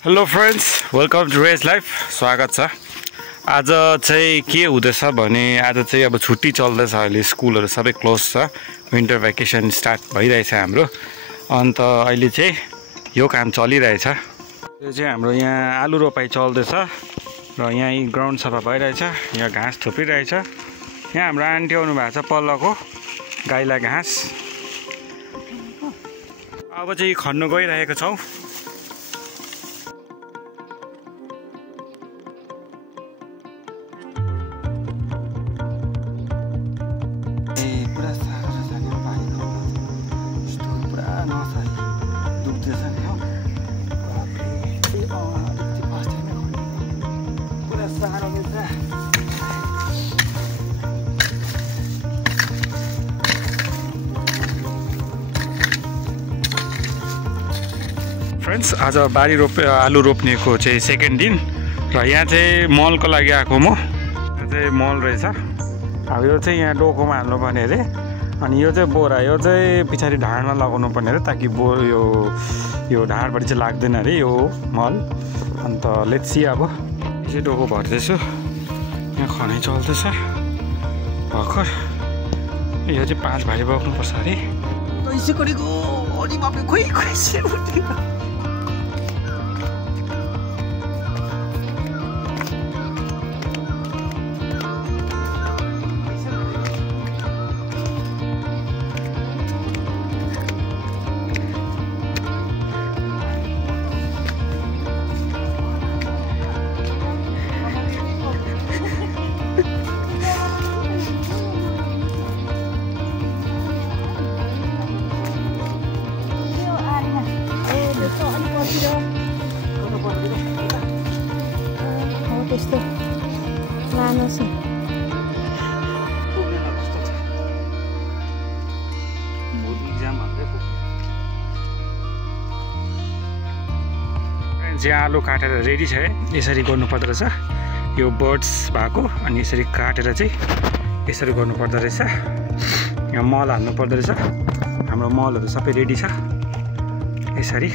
Hello friends, welcome to rage life. स्वागत छ। आज चाहिँ के हुँदैछ भने आज चाहिँ अब छुट्टी चल्दैछ, अहिले स्कुलहरू सबै क्लोज छ, विन्टर भ्याकेसन स्टार्ट भइरहेछ हाम्रो। अन्त अहिले चाहिँ यो काम चलिरहेछ। यो चाहिँ हाम्रो यहाँ आलु रोपाइ चल्दैछ र यहाँ ग्राउन्ड सफा भइरहेछ, यहाँ घाँस थुपिरहेछ। यहाँ हाम्रो आन्टी आउनु भएको छ पल्लोको गाईलाई घाँस। अब चाहिँ खन्नु गइरहेको छौँ। फ्रेन्ड्स, आज बारी आलु रोप्नेको चाहिँ सेकेन्ड दिन र यहाँ चाहिँ मलको लागि आएको म। यहाँ चाहिँ मल रहेछ। अब यो चाहिँ यहाँ डोकोमा हाल्नुपर्ने अरे, अनि यो चाहिँ बोरा, यो चाहिँ पछाडि ढाडमा लगाउनु पर्ने अरे, ताकि यो ढाडबाट चाहिँ लाग्दैन अरे यो मल। अन्त लेट्स सी। अब यो चाहिँ डोको भर्दैछु, यहाँ खनाइ चल्दैछ भर्खर। यो चाहिँ 5 भारी बोक्नुपर्छ अरे। कैसे गरेको अनि बाबे खोइ त्यस्तो लानु छ। यहाँ आलु काटेर रेडी छ है। यसरी गर्नुपर्दो रहेछ, यो बर्ड्स भएको, अनि यसरी काटेर चाहिँ यसरी गर्नुपर्दो रहेछ। यहाँ मल हाल्नु पर्दो रहेछ। हाम्रो मलहरू सबै रेडी छ। यसरी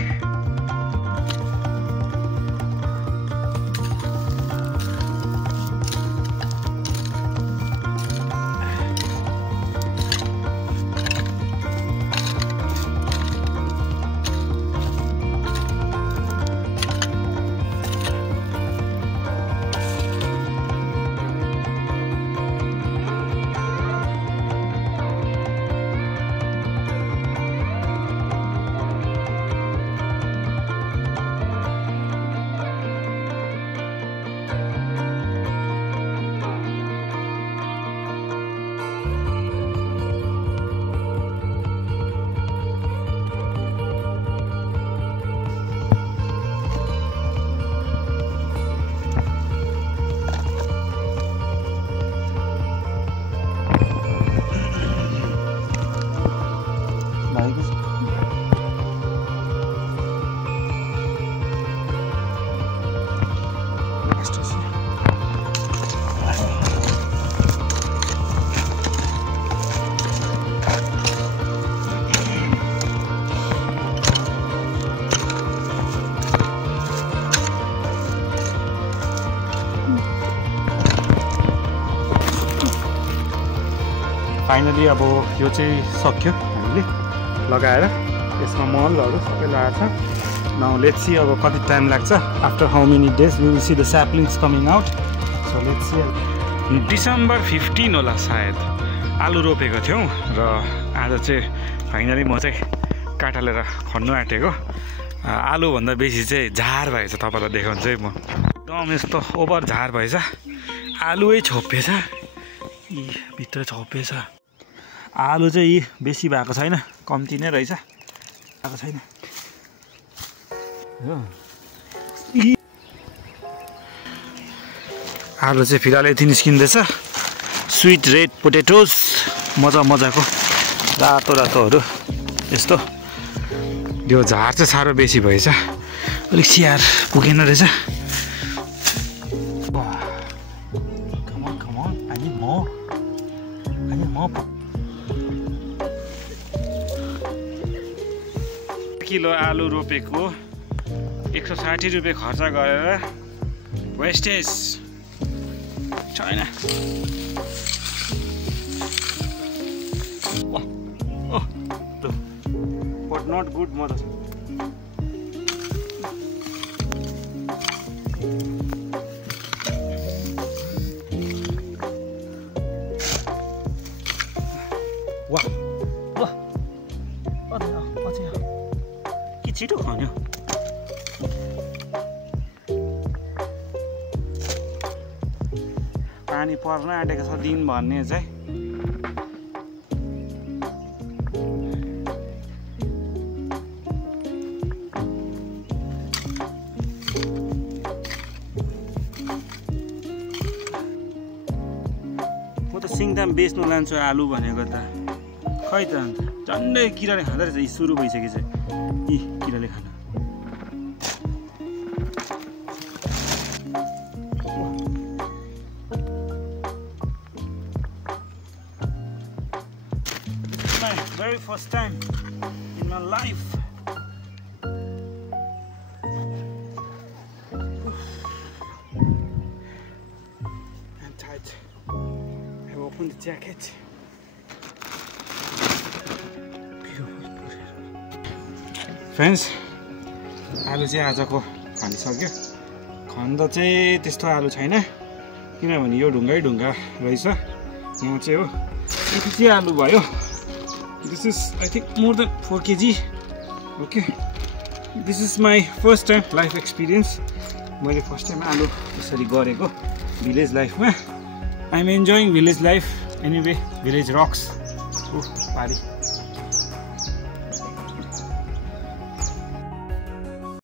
फाइनली अब यो चाहिँ सक्यो। हामीले लगाएर यसमा मलहरू सबै लगाएको छ। नाउ लेट्स सी अब कति टाइम लाग्छ। After how many days we will see the saplings coming out. So let's see. December 15 होला सायद आलु रोपेको थियौँ र आज चाहिँ फाइनली म चाहिँ काँटा लिएर खन्नु आँटेको। आलुभन्दा बेसी चाहिँ झार भएछ। तपाईँलाई देखाउँछु है म। एकदम यस्तो ओभर झार भएछ। आलुै छोपेछ, यी भित्र छोपेछ। आलु चाहिँ बेसी भएको छैन, कम्ती नै रहेछ, भएको छैन। आलु चाहिँ फिलहाल यति निस्किँदैछ। स्विट रेड पोटेटोज, मजाको रातो रातोहरू यस्तो। यो झार चाहिँ साह्रो बेसी भएछ, अलिक स्याहार पुगेन रहेछ। किलो आलु रोपेको 160 रुपियाँ खर्च गरेर वेस्टेज छैन। But not good mother. वाह वाह के छिटो खन्यो। पानी पर्न आँटेको छ दिन भन्ने चाहिँ। म त सिङताम बेच्नु लान्छु आलु भनेको त खै त अन्त झन्डै किराले खाँदो रहेछ। यी सुरु भइसकेछ यी किराले खान। My very first time in my life. I'm tight. I opened the jacket. Friends आलु चाहिँ आजको खनिसक्यो। खन्दा चाहिँ त्यस्तो आलु छैन किनभने यो ढुङ्गै ढुङ्गा रहेछ। यहाँ चाहिँ हो यति चाहिँ आलु भयो। This is I think more than 4 kg। Okay this is my first time life experience. मैले फर्स्ट टाइम आलु यसरी गरेको भिलेज लाइफमा। I am enjoying village life anyway. Village rocks. पारी